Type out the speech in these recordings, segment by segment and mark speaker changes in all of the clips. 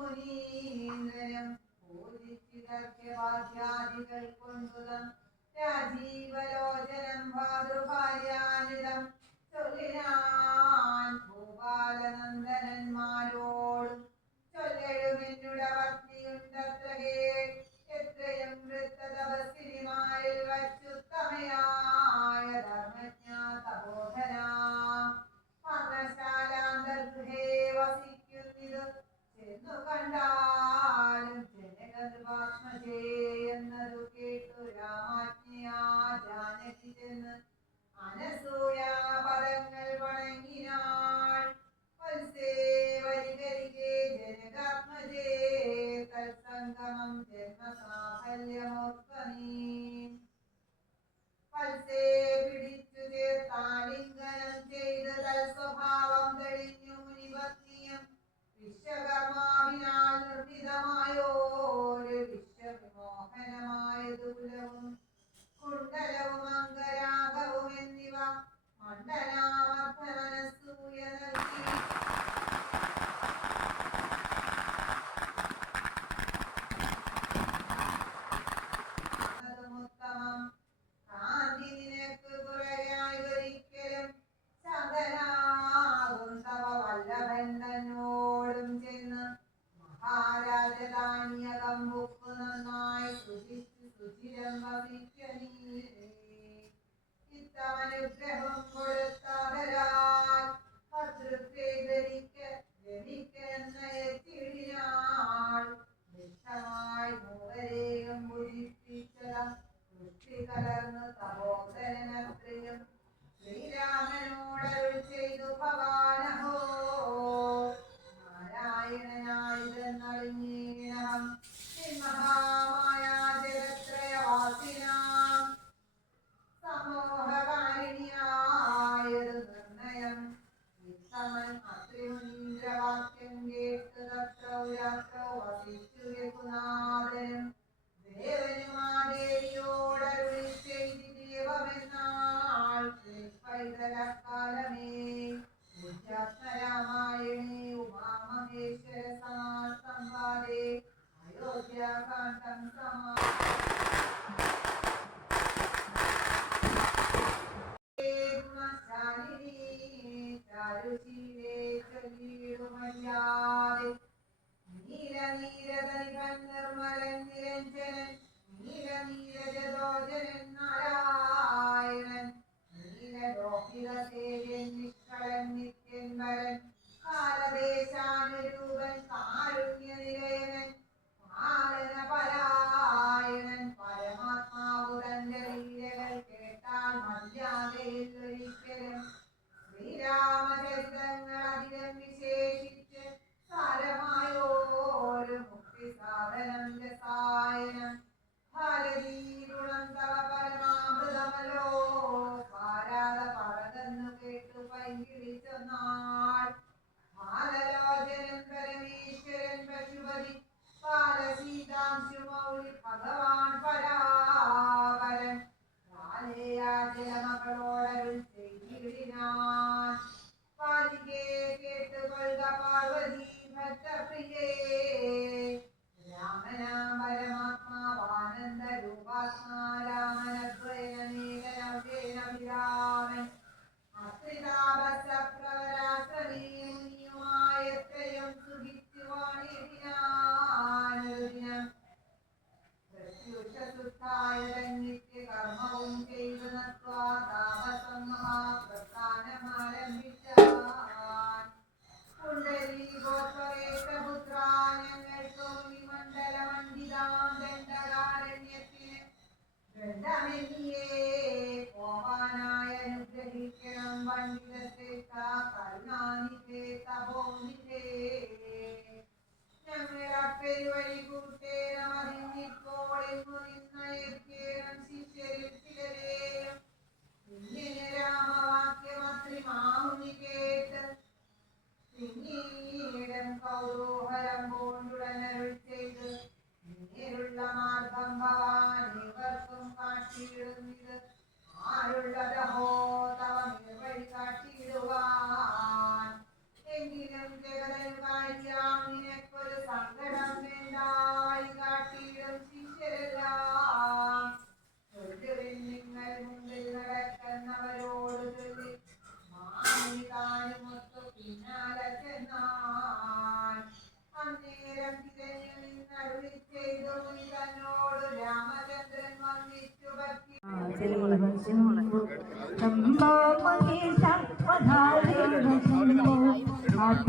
Speaker 1: മുനീന്ദ്രനും പൂജിച്ചിതർക്യവാദ്യാദികൾ കൊണ്ടുതം രാജീവലോചനം ഭാതൃഭാര്യാനിതം തൊഴിലാ മണ്ഡലാവർദ്ധവനസൂയ നൽകി ഉത്തമം കാന്തി നിനക്ക് പുറകായി ഒരിക്കലും സകലാകും തവ വല്ലഭൻ തന്നോടും ചെന്ന് മഹാരാജധാന്യകം ബുക്ക് നന്നായി സുചിച്ച് തമനുഗ്രഹം കൊടുത്തവരാൽ അതൃപ്തി ധരിക്ക ഗമിക്കെന്നയത്തിടിനാൾ വ്യക്തമായി മൂവരെയും ബുദ്ധിപ്പിച്ചതാം ദൃഷ്ടി കലർന്നു സഹോദരനത്രയും ശ്രീരാമനോടരുൾ ചെയ്തു ഭവാനഹോ. നാരായണനായി തന്നറിഞ്ഞീണം ദമനിയേ കോമാനായ അനുഗ്രഹിക്കണം പണ്ഡിതശ്രേഷ്ഠ കരുണാനിധേ തപോനിധേ ഞങ്ങളെ പെരുവഴി കൂട്ടേ നമഹിന്നിപ്പോൾ എന്നു നിന്നയത്തി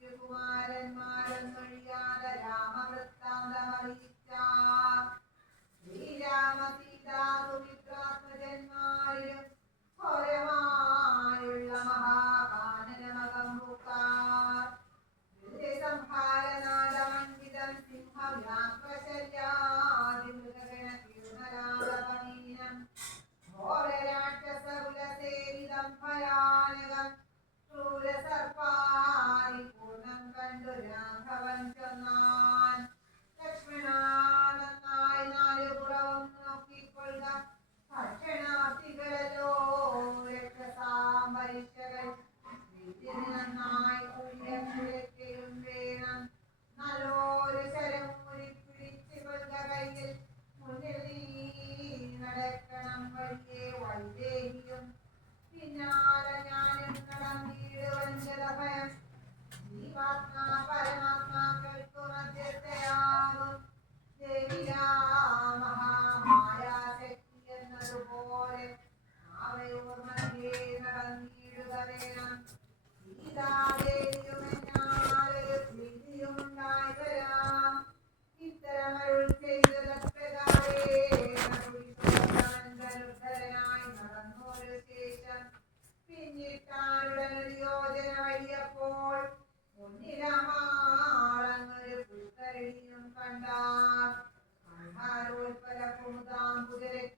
Speaker 1: give away പിന്നിട്ടാനുടനൊരു യോജന വഴിയപ്പോൾ മുന്നിലമാളങ്ങൊരു പുഷ്കരണിയും കണ്ടാർ. ആഹാരോൽപ്പല കുമുദാം കുതിരയ്ക്ക്